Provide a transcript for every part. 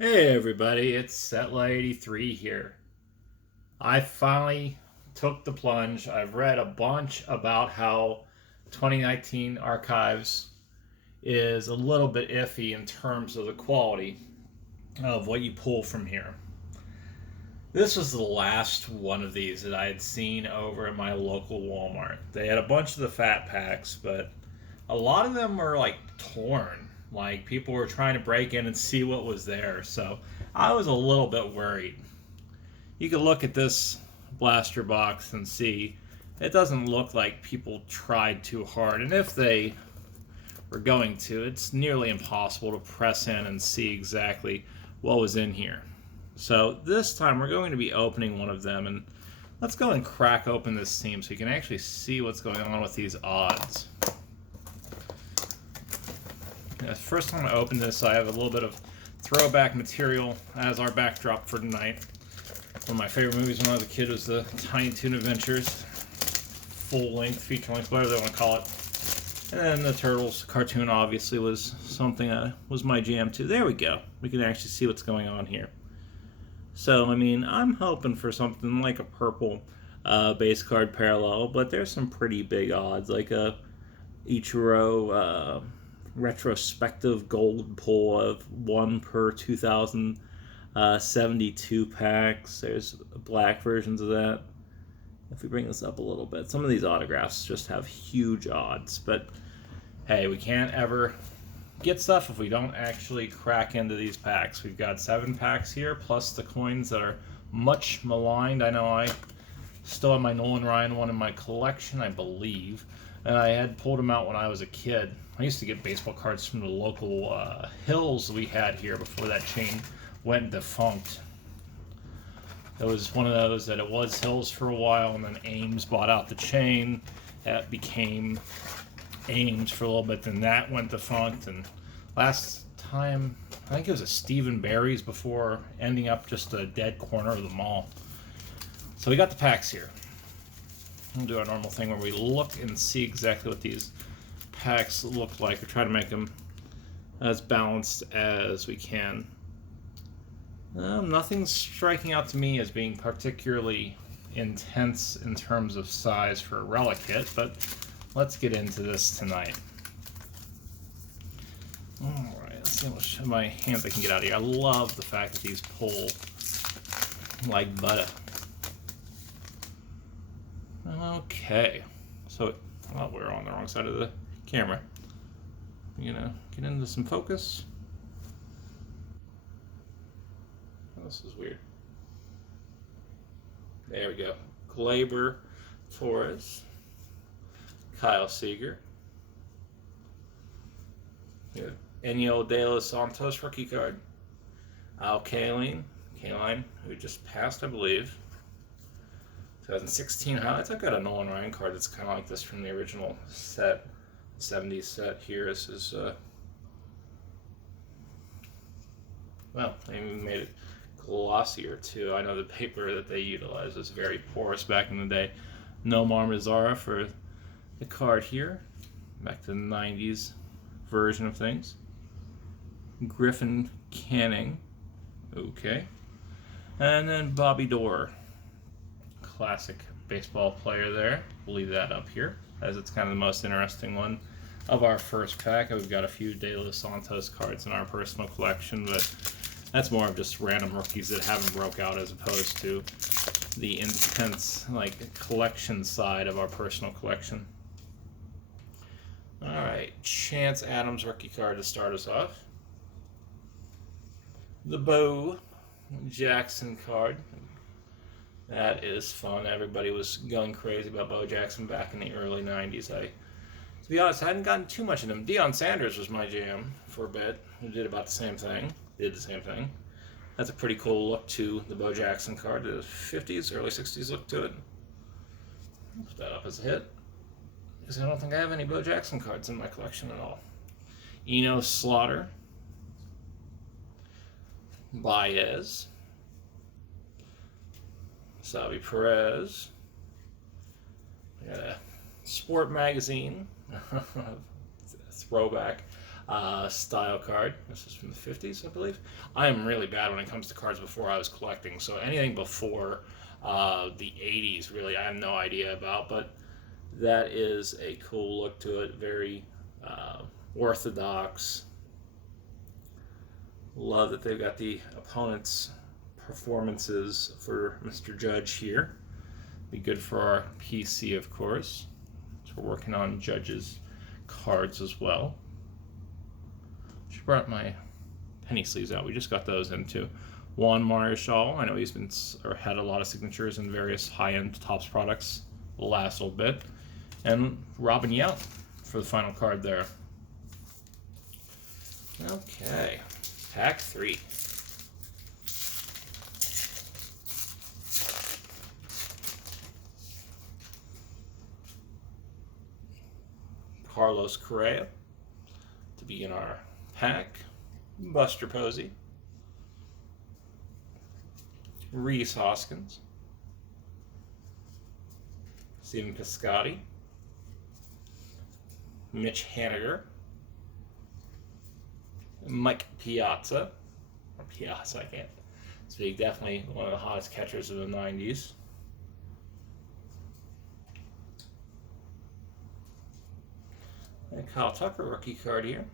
Hey everybody, it's Setla83 here. I finally took the plunge. I've read a bunch about how 2019 archives is a little bit iffy in terms of the quality of what you pull from here. This was the last one of these that I had seen over at my local Walmart. They had a bunch of the fat packs, but a lot of them were like torn. Like people were trying to break in and see what was there. So I was a little bit worried. You can look at this blaster box and see it doesn't look like people tried too hard. And if they were going to, it's nearly impossible to press in and see exactly what was in here. So this time we're going to be opening one of them, and let's go and crack open this team so you can actually see what's going on with these odds. First time I open this, I have a little bit of throwback material as our backdrop for tonight. One of my favorite movies when I was a kid was the Tiny Toon Adventures, full length, feature length, whatever they want to call it. And then the Turtles cartoon obviously was something that was my jam too. There we go. We can actually see what's going on here. So, I mean, I'm hoping for something like a purple base card parallel, but there's some pretty big odds, like a Ichiro retrospective gold pull of 1 per 2072 packs. There's black versions of that. If we bring this up a little bit, some of these autographs just have huge odds, but hey, we can't ever get stuff if we don't actually crack into these packs. We've got 7 packs here, plus the coins that are much maligned. I know I still have my Nolan Ryan one in my collection, I believe, and I had pulled them out when I was a kid. I used to get baseball cards from the local hills we had here before that chain went defunct. It was one of those that it was Hills for a while, and then Ames bought out the chain. That became Ames for a little bit, then that went defunct, and last time I think it was a Stephen Barry's before ending up just a dead corner of the mall. So we got the packs here. We'll do our normal thing where we look and see exactly what these packs look like, or try to make them as balanced as we can. Nothing's striking out to me as being particularly intense in terms of size for a relic hit, but let's get into this tonight. Alright, let's see how much of my hands I can get out of here. I love the fact that these pull like butter. Okay, so we're on the wrong side of the camera. You know, get into some focus. This is weird. There we go. Glaber Torres, Kyle Seager, Enio De Los Santos rookie card, Al Kaline, who just passed, I believe. 2016 highlights. I've got a Nolan Ryan card that's kind of like this from the original set, 70s set here. This is, well, they made it glossier too. I know the paper that they utilized was very porous back in the day. Nomar Mazara for the card here, back to the 90s version of things. Griffin Canning, okay. And then Bobby Dorr, classic baseball player there. We'll leave that up here, as it's kind of the most interesting one of our first pack. We've got a few De Los Santos cards in our personal collection, but that's more of just random rookies that haven't broke out, as opposed to the intense collection side of our personal collection. Alright, Chance Adams rookie card to start us off. The Bo Jackson card. That is fun. Everybody was going crazy about Bo Jackson back in the early 90s. To be honest, I hadn't gotten too much of them. Deion Sanders was my jam for a bit, who did about the same thing. That's a pretty cool look to the Bo Jackson card. The 50s, early 60s look to it. I'll put that up as a hit, because I don't think I have any Bo Jackson cards in my collection at all. Eno Slaughter, Baez, Salvi Perez. We got a Sport Magazine throwback style card. This is from the 50s, I believe. I am really bad when it comes to cards before I was collecting, so anything before the 80s, really, I have no idea about, but that is a cool look to it. Very orthodox. Love that they've got the opponent's performances for Mr. Judge here. Be good for our PC, of course. So we're working on Judge's cards as well. Just brought my penny sleeves out. We just got those into Juan Marichal. I know he's been or had a lot of signatures in various high-end Topps products the last little bit. And Robin Yount for the final card there. Okay, pack 3. Carlos Correa to begin our pack. Buster Posey. Rhys Hoskins. Stephen Piscotty. Mitch Haniger. Mike Piazza. Or Piazza, I can't speak. Definitely one of the hottest catchers of the 90s. And Kyle Tucker rookie card here.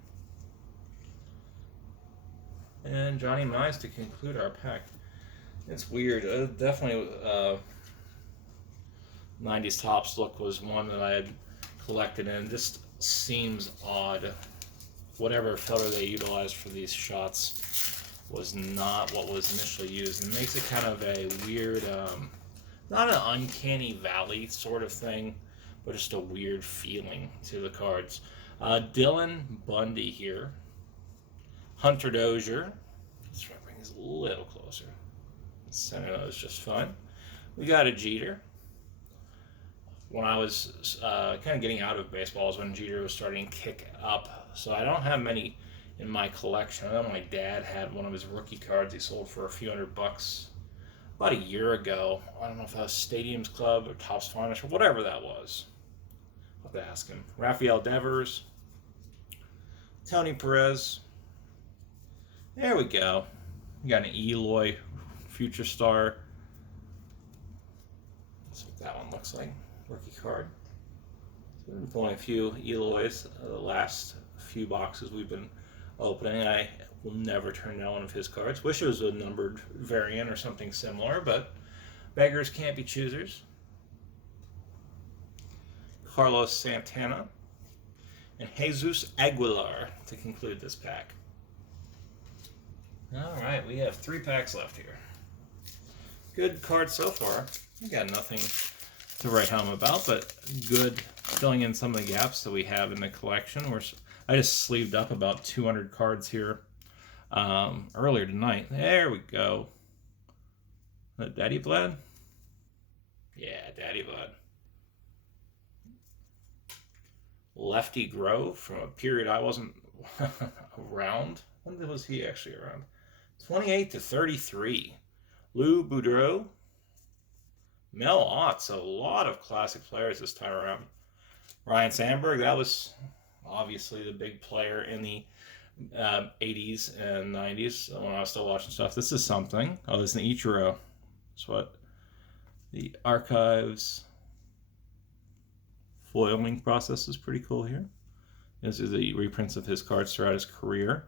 And Johnny Mize to conclude our pack. It's weird. Definitely 90s Topps look was one that I had collected, and it just seems odd. Whatever filter they utilized for these shots was not what was initially used. It makes it kind of a weird, not an uncanny valley sort of thing, but just a weird feeling to the cards. Dylan Bundy here. Hunter Dozier. Let's try to bring these a little closer. Center those just fine. We got a Jeter. When I was kind of getting out of baseball was when Jeter was starting to kick up. So I don't have many in my collection. I know my dad had one of his rookie cards he sold for a few $100 about a year ago. I don't know if that was Stadiums Club or Topps Finest or whatever that was. I'll have to ask him. Rafael Devers. Tony Perez. There we go. We got an Eloy Future Star. That's what that one looks like. Rookie card. So we've been pulling a few Eloys the last few boxes we've been opening. I will never turn down one of his cards. Wish it was a numbered variant or something similar, but beggars can't be choosers. Carlos Santana and Jesus Aguilar to conclude this pack. All right, we have 3 packs left here. Good card so far. We got nothing to write home about, but good filling in some of the gaps that we have in the collection. I just sleeved up about 200 cards here earlier tonight. There we go. Daddy Vlad? Yeah, Daddy Vlad. Lefty Grove from a period I wasn't around. When was he actually around? 28 to 33. Lou Boudreau. Mel Otts. A lot of classic players this time around. Ryan Sandberg. That was obviously the big player in the 80s and 90s when I was still watching stuff. This is something. Oh, this is an Ichiro. That's what the archives foiling process is pretty cool here. This is the reprints of his cards throughout his career.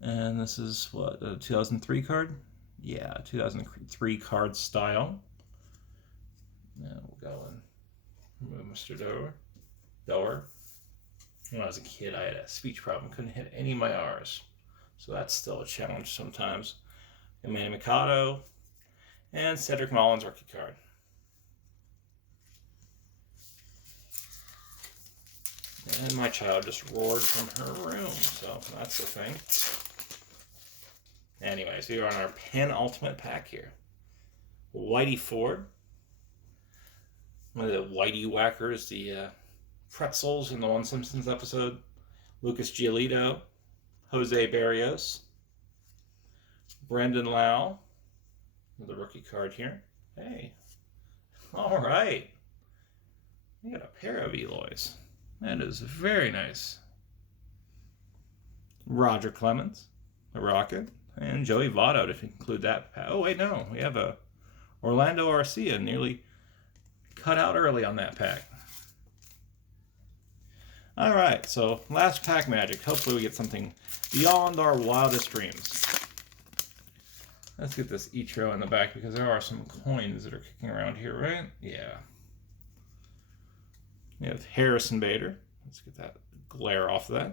And this is what, a 2003 card? Yeah, 2003 card style. Now we'll go and remove Mr. Dower. When I was a kid, I had a speech problem. Couldn't hit any of my R's. So that's still a challenge sometimes. Manny Machado and Cedric Mullins rookie card. And my child just roared from her room, so that's the thing. Anyways, we are on our penultimate pack here. Whitey Ford. One of the Whitey Whackers, the pretzels in the One Simpsons episode. Lucas Giolito. Jose Barrios. Brendan Lau. The rookie card here. Hey. All right. We got a pair of Eloys. That is very nice. Roger Clemens, the Rocket, and Joey Votto to conclude that pack. Oh, wait, no. We have a Orlando Arcia nearly cut out early on that pack. All right, so last pack magic. Hopefully we get something beyond our wildest dreams. Let's get this Ichiro in the back because there are some coins that are kicking around here, right? Yeah. We have Harrison Bader. Let's get that glare off of that.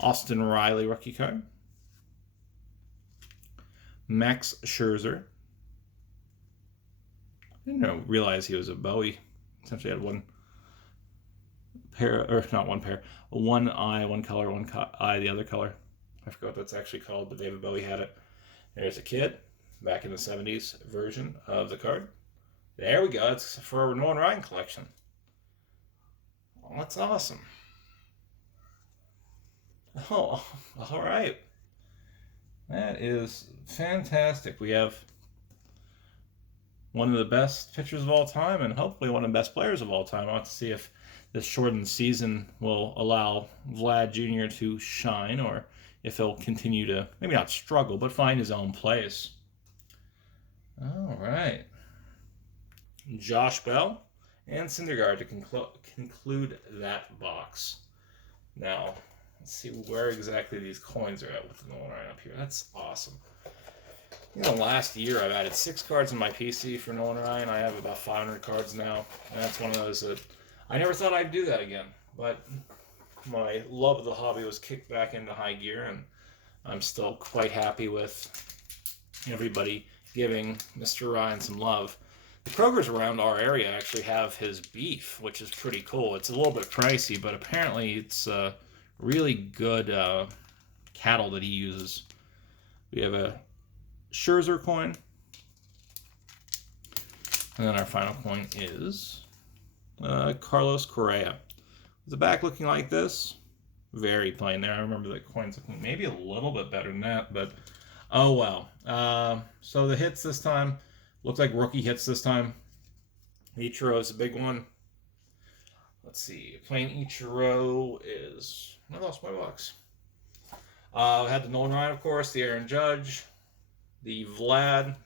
Austin Riley rookie card. Max Scherzer. I didn't realize he was a Bowie. Essentially had one pair, or not one pair, one eye, one color, one eye, the other color. I forgot what that's actually called, but David Bowie had it. There's a kid back in the 70s version of the card. There we go. It's for a Nolan Ryan collection. Oh, that's awesome. Oh, all right. That is fantastic. We have one of the best pitchers of all time and hopefully one of the best players of all time. I want to see if this shortened season will allow Vlad Jr. to shine or if he'll continue to, maybe not struggle, but find his own place. All right. Josh Bell and Syndergaard to conclude that box. Now, let's see where exactly these coins are at with the Nolan Ryan up here. That's awesome. Last year I've added 6 cards in my PC for Nolan Ryan. I have about 500 cards now. And that's one of those that I never thought I'd do that again. But my love of the hobby was kicked back into high gear, and I'm still quite happy with everybody giving Mr. Ryan some love. The Kroger's around our area actually have his beef, which is pretty cool. It's a little bit pricey, but apparently it's really good cattle that he uses. We have a Scherzer coin. And then our final coin is Carlos Correa. The back looking like this. Very plain there. I remember the coins looking maybe a little bit better than that, but oh well. So the hits this time look like rookie hits this time. Ichiro is a big one. Let's see. Plain Ichiro is... I lost my box. We had the Nolan Ryan, of course, the Aaron Judge, the Vlad,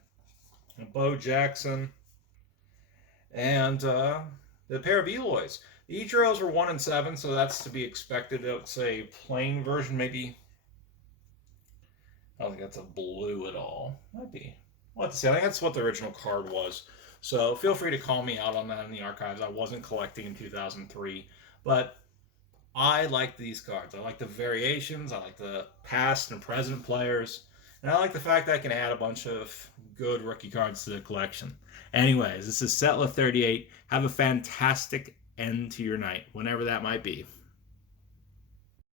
the Bo Jackson, and the pair of Eloys. The Ichiros were 1 and 7, so that's to be expected. I would say plain version, maybe. I don't think that's a blue at all. Might be. We'll have to see. I think that's what the original card was. So feel free to call me out on that in the archives. I wasn't collecting in 2003, but I like these cards. I like the variations. I like the past and present players. And I like the fact that I can add a bunch of good rookie cards to the collection. Anyways, this is Setlist 38. Have a fantastic end to your night, whenever that might be.